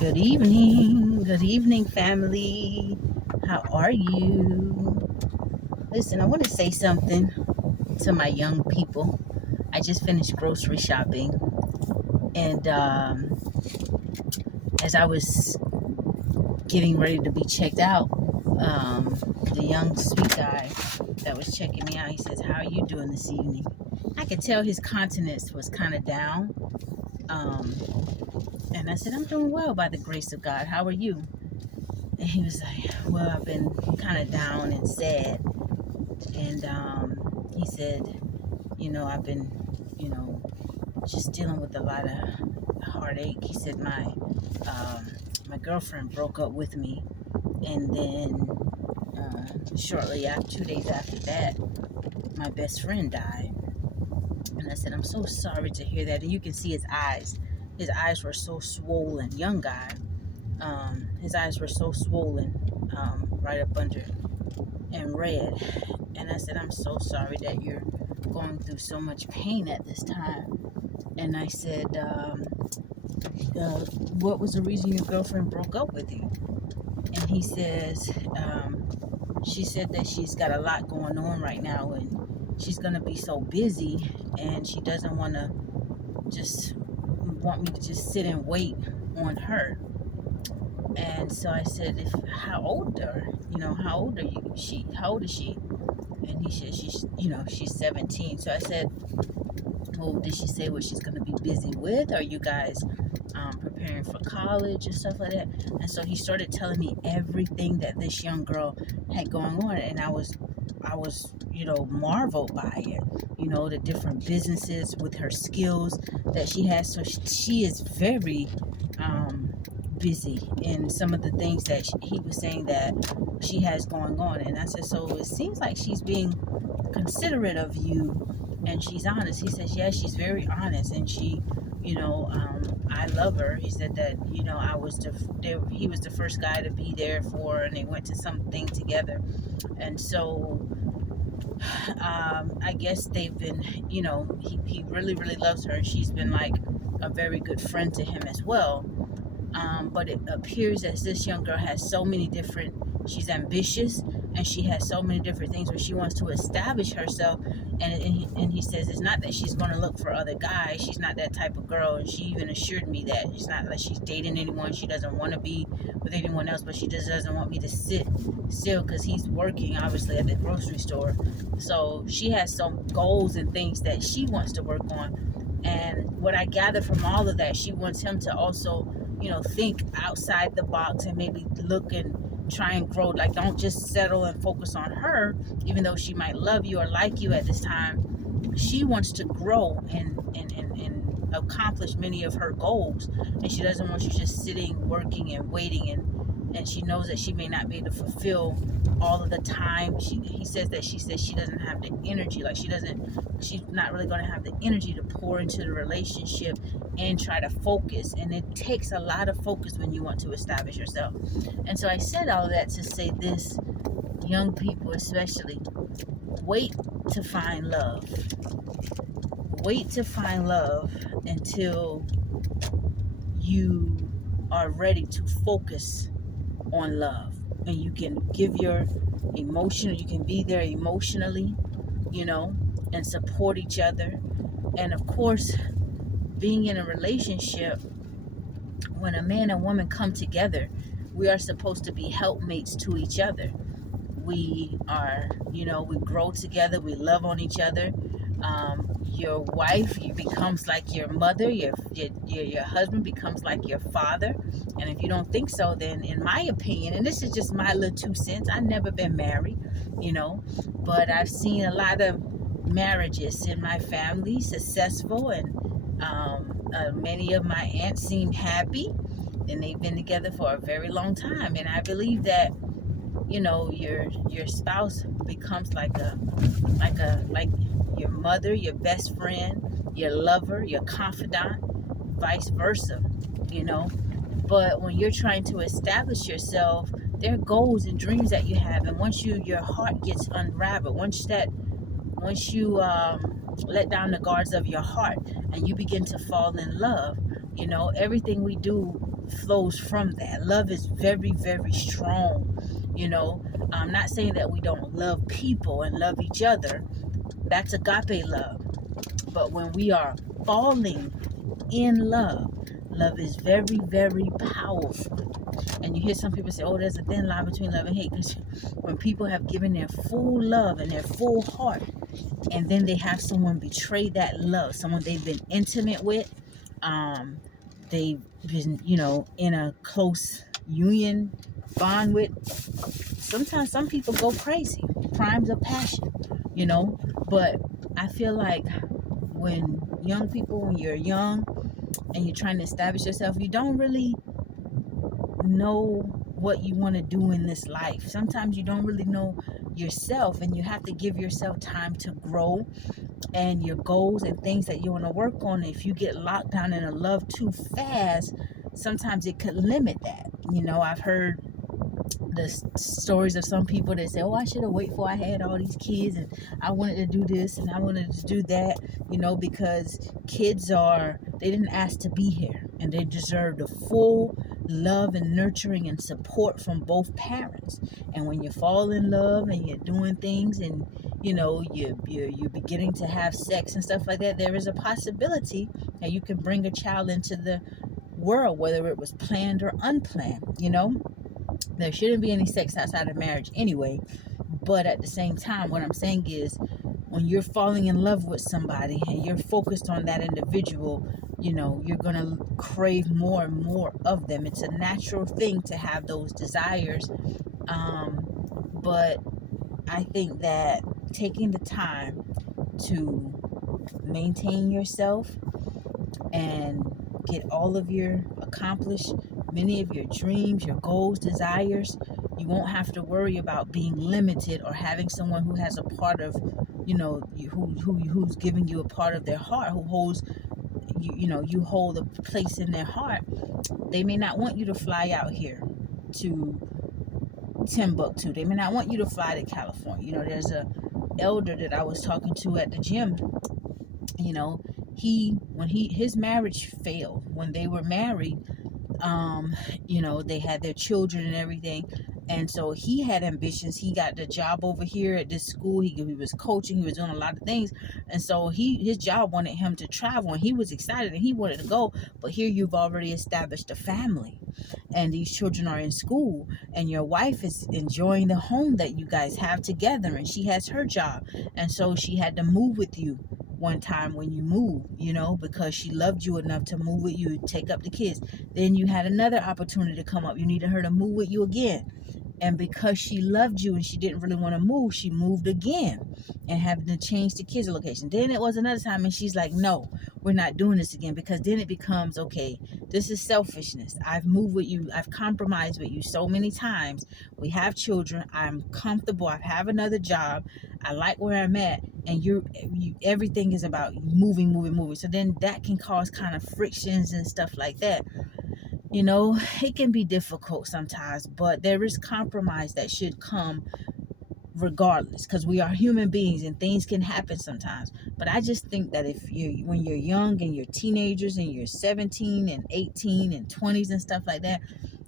Good evening, family. How are you? Listen, I want to say something to my young people. I just finished grocery shopping, and as I was getting ready to be checked out, the young sweet guy that was checking me out, he says, "How are you doing this evening?" I could tell his countenance was kind of down, um, and I said, "I'm doing well by the grace of God. How are you?" And he was like, "Well, I've been kind of down and sad." And he said, "I've been, you know, just dealing with a lot of heartache." He said, um, my girlfriend broke up with me. And then shortly after, 2 days after that, my best friend died. And I said, "I'm so sorry to hear that." And you can see his eyes. His eyes were so swollen. Young guy. His eyes were so swollen, right up under and red. And I said, "I'm so sorry that you're going through so much pain at this time." And I said, "What was the reason your girlfriend broke up with you?" And he says, "She said that she's got a lot going on right now, and she's going to be so busy, and she doesn't want me to just sit and wait on her." And so I said, "How old are how old are you? How old is she?" And he said, she's 17. So I said, "Well, did she say what she's going to be busy with? Are you guys preparing for college and stuff like that?" And so he started telling me everything that this young girl had going on, and I was marveled by it. The different businesses with her skills that she has. So she is very busy in some of the things that he was saying that she has going on. And I said, "So it seems like she's being considerate of you, and she's honest." He says, "Yes, she's very honest, and she, I love her." He said that, he was the first guy to be there for her, and they went to something together. And so I guess they've been, he really, really loves her, and she's been like a very good friend to him as well. But it appears as this young girl has so many different, she's ambitious, and she has so many different things where she wants to establish herself. And he says it's not that she's going to look for other guys. She's not that type of girl. And she even assured me that it's not like she's dating anyone. She doesn't want to be with anyone else, but she just doesn't want me to sit still because he's working, obviously, at the grocery store. So she has some goals and things that she wants to work on. And what I gather from all of that, she wants him to also, think outside the box and maybe look and try and grow. Like, don't just settle and focus on her, even though she might love you or like you at this time. She wants to grow and accomplish many of her goals, and she doesn't want you just sitting, working, and waiting. And she knows that she may not be able to fulfill all of the time. He says that she says she doesn't have the energy. Like, she's not really going to have the energy to pour into the relationship and try to focus. And it takes a lot of focus when you want to establish yourself. And so I said all of that to say this, young people especially, wait to find love. Wait to find love until you are ready to focus on love, and you can give your emotion, you can be there emotionally, and support each other. And of course, being in a relationship, when a man and woman come together, we are supposed to be helpmates to each other. We are, we grow together, we love on each other. Your wife becomes like your mother, your husband becomes like your father. And if you don't think so, then in my opinion, and this is just my little 2 cents, I've never been married, but I've seen a lot of marriages in my family successful, and many of my aunts seem happy, and they've been together for a very long time. And I believe that your spouse becomes like your mother, your best friend, your lover, your confidant, vice versa, but when you're trying to establish yourself, there are goals and dreams that you have. And once your heart gets unraveled, once you let down the guards of your heart, and you begin to fall in love, You know, everything we do flows from that. Love is very, very strong. You know, I'm not saying that we don't love people and love each other. That's agape love. But when we are falling in love, love is very, very powerful. And you hear some people say, oh, there's a thin line between love and hate. Because when people have given their full love and their full heart, and then they have someone betray that love, someone they've been intimate with, um, they've been, you know, in a close union bond with, sometimes some people go crazy, crimes of passion, you know. But I feel like when young people, when you're young and you're trying to establish yourself, you don't really know what you want to do in this life. Sometimes you don't really know yourself, and you have to give yourself time to grow and your goals and things that you want to work on. If you get locked down in a love too fast, sometimes it could limit that. You know, I've heard the stories of some people that say, oh, I should have waited for I had all these kids, and I wanted to do this and I wanted to do that, you know, because they didn't ask to be here, and they deserve the full love and nurturing and support from both parents. And when you fall in love and you're doing things, and you know, you're beginning to have sex and stuff like that, there is a possibility that you can bring a child into the world, whether it was planned or unplanned. You know, there shouldn't be any sex outside of marriage anyway. But at the same time, what I'm saying is, when you're falling in love with somebody and you're focused on that individual, you know, you're going to crave more and more of them. It's a natural thing to have those desires. But I think that taking the time to maintain yourself and get all of your accomplished, many of your dreams, your goals, desires, you won't have to worry about being limited or having someone who has a part of, you know, who's giving you a part of their heart, who holds you, you know, you hold a place in their heart. They may not want you to fly out here to Timbuktu. They may not want you to fly to California. You know, there's a elder that I was talking to at the gym. You know, his marriage failed when they were married. You know, they had their children and everything, and so he had ambitions. He got the job over here at this school. He was coaching, he was doing a lot of things, and so his job wanted him to travel, and he was excited and he wanted to go. But here you've already established a family, and these children are in school, and your wife is enjoying the home that you guys have together, and she has her job, and so she had to move with you one time when you moved, you know, because she loved you enough to move with you, take up the kids. Then you had another opportunity to come up, you needed her to move with you again, and because she loved you and she didn't really want to move, she moved again and having to change the kids' location. Then it was another time and she's like, no, we're not doing this again, because then it becomes, okay, this is selfishness. I've moved with you, I've compromised with you so many times. We have children, I'm comfortable, I have another job, I like where I'm at, and everything is about moving. So then that can cause kind of frictions and stuff like that. You know, it can be difficult sometimes, but there is compromise that should come regardless, because we are human beings and things can happen sometimes. But I just think that when you're young and you're teenagers and you're 17 and 18 and 20s and stuff like that,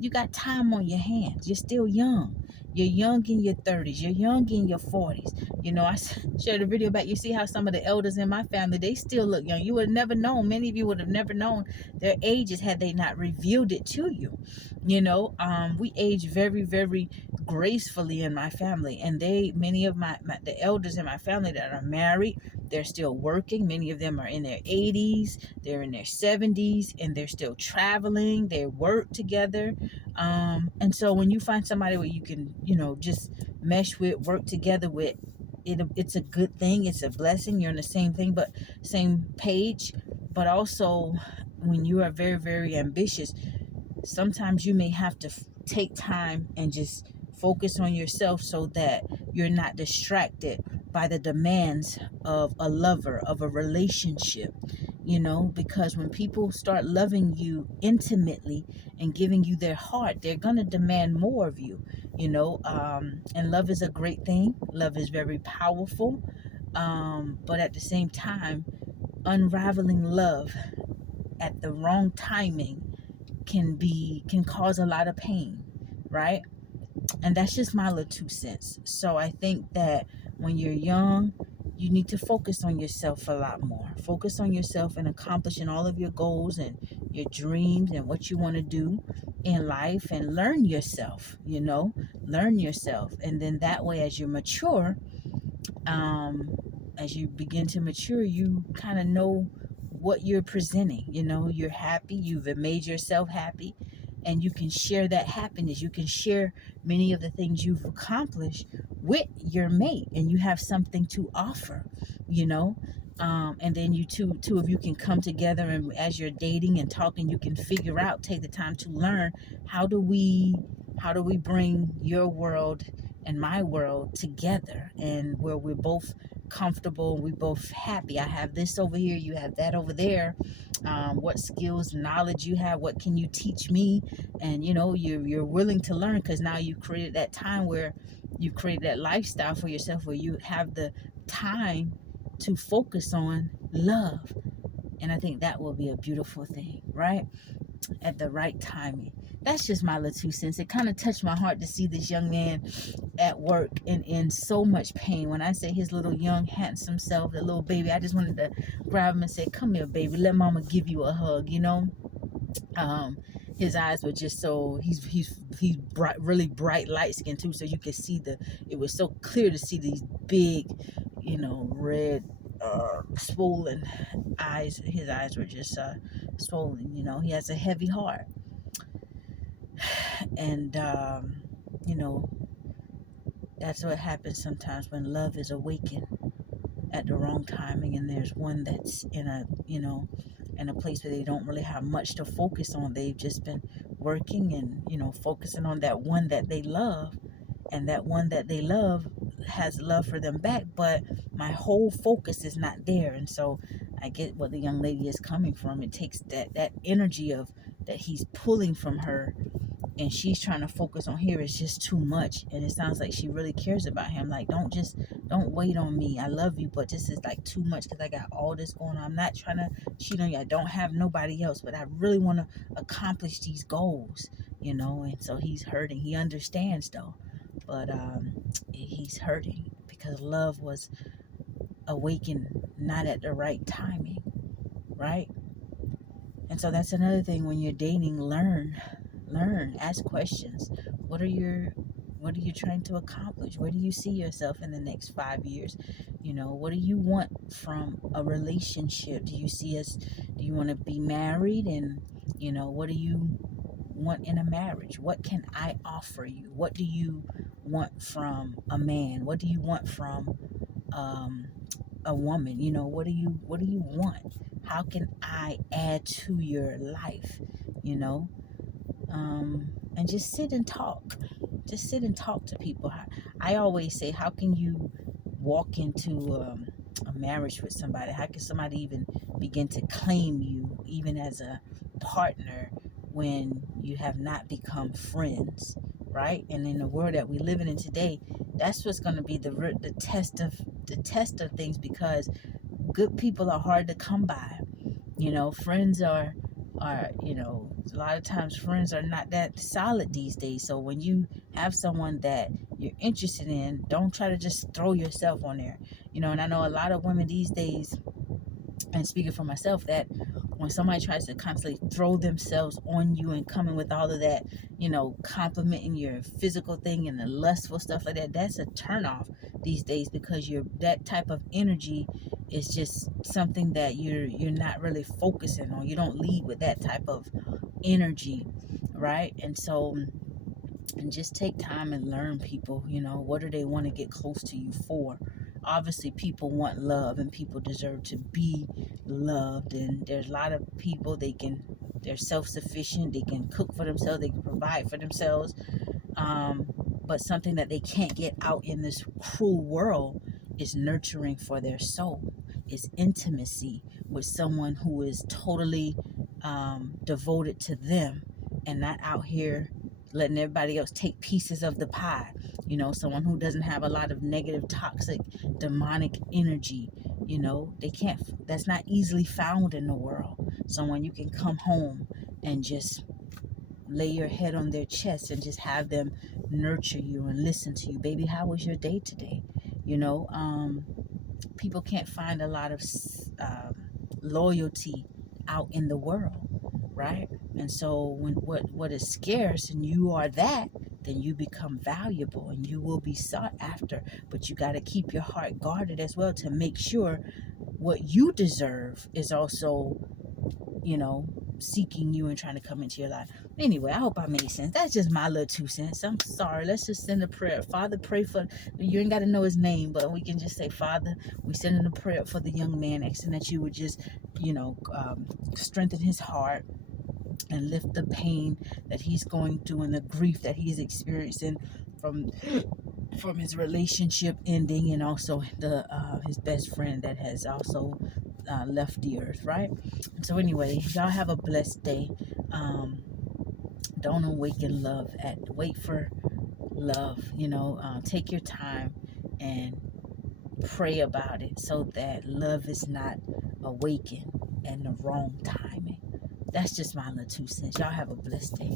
you got time on your hands. You're still young. You're young in your 30s. You're young in your 40s. You know, I shared a video about, you see how some of the elders in my family, they still look young. You would have never known. Many of you would have never known their ages had they not revealed it to you. You know, we age very, very gracefully in my family, and many of the elders in my family that are married, they're still working. Many of them are in their 80s, they're in their 70s, and they're still traveling. They work together. And so when you find somebody where you can, you know, just mesh with, work together with, it's a good thing. It's a blessing. You're on the same thing, but same page. But also, when you are very, very ambitious, sometimes you may have to take time and just focus on yourself so that you're not distracted by the demands of a lover, of a relationship, you know, because when people start loving you intimately and giving you their heart, they're going to demand more of you, you know. And love is a great thing. Love is very powerful. But at the same time, unraveling love at the wrong timing can cause a lot of pain, right? And that's just my little 2 cents. So I think that when you're young, you need to focus on yourself a lot more. Focus on yourself and accomplishing all of your goals and your dreams and what you want to do in life, and learn yourself, learn yourself. And then that way, um, as you begin to mature, you kind of know what you're presenting. You're happy, you've made yourself happy, and you can share that happiness. You can share many of the things you've accomplished with your mate, and you have something to offer, you know. And then you two of you can come together, and as you're dating and talking, you can figure out, take the time to learn, how do we bring your world and my world together, and where we're both comfortable and we both happy. I have this over here, you have that over there. What skills, knowledge you have, what can you teach me? And you're willing to learn, because now you've created that time where you created that lifestyle for yourself, where you have the time to focus on love. And I think that will be a beautiful thing, right? At the right timing. That's just my little 2 cents. It kind of touched my heart to see this young man at work and in so much pain. When I say his little young handsome self, the little baby, I just wanted to grab him and say, "Come here, baby. Let mama give you a hug." His eyes were just so, he's bright, really bright light skin too, so you could see it was so clear to see these big, red, swollen eyes. His eyes were just swollen. He has a heavy heart. And you know that's what happens sometimes when love is awakened at the wrong timing, and there's one that's in a place where they don't really have much to focus on. They've just been working and focusing on that one that they love, and that one that they love has love for them back, but my whole focus is not there. And so I get what the young lady is coming from. It takes that energy of that he's pulling from her, and she's trying to focus on here. It's just too much. And it sounds like she really cares about him. Like, don't wait on me. I love you, but this is like too much, because I got all this going on. I'm not trying to cheat on you. I don't have nobody else, but I really want to accomplish these goals, and so he's hurting. He understands though, but he's hurting because love was awakened not at the right timing, right? And so that's another thing. When you're dating, learn, ask questions. What are you trying to accomplish? Where do you see yourself in the next 5 years? What do you want from a relationship? Do you want to be married? And what do you want in a marriage? What can I offer you? What do you want from a man? What do you want from a woman? What do you want? How can I add to your life? And just sit and talk. Just sit and talk to people. I always say, how can you walk into a marriage with somebody? How can somebody even begin to claim you, even as a partner, when you have not become friends, right? And in the world that we live in today, that's what's going to be the test of things, because good people are hard to come by. Friends are a lot of times friends are not that solid these days. So when you have someone that you're interested in, don't try to just throw yourself on there. And I know a lot of women these days, and speaking for myself, that when somebody tries to constantly throw themselves on you and coming with all of that, complimenting your physical thing and the lustful stuff like that, that's a turnoff these days, because that type of energy is just something that you're not really focusing on. You don't lead with that type of energy, right? And so, and just take time and learn people. What do they want to get close to you for? Obviously people want love, and people deserve to be loved. And there's a lot of people, they're self-sufficient, they can cook for themselves, they can provide for themselves, but something that they can't get out in this cruel world is nurturing for their soul, is intimacy with someone who is totally devoted to them, and not out here letting everybody else take pieces of the pie. Someone who doesn't have a lot of negative, toxic, demonic energy. They can't, that's not easily found in the world. someone you can come home and just lay your head on their chest and just have them nurture you and listen to you. Baby, how was your day today? You know, people can't find a lot of loyalty out in the world, right? And so when what is scarce and you are that, then you become valuable and you will be sought after. But you got to keep your heart guarded as well to make sure what you deserve is also, you know, seeking you and trying to come into your life. Anyway, I hope I made sense. That's just my little 2 cents. I'm sorry. Let's just send a prayer. Father, pray for, you ain't got to know his name, but we can just say, Father, we send in a prayer for the young man, asking that you would just, you know, strengthen his heart and lift the pain that he's going through and the grief that he's experiencing from his relationship ending, and also the his best friend that has also left the earth, right? And so anyway, y'all have a blessed day. Don't awaken love wait for love, you know. Take your time and pray about it so that love is not awakened in the wrong timing. That's just my little 2 cents. Y'all have a blessed day.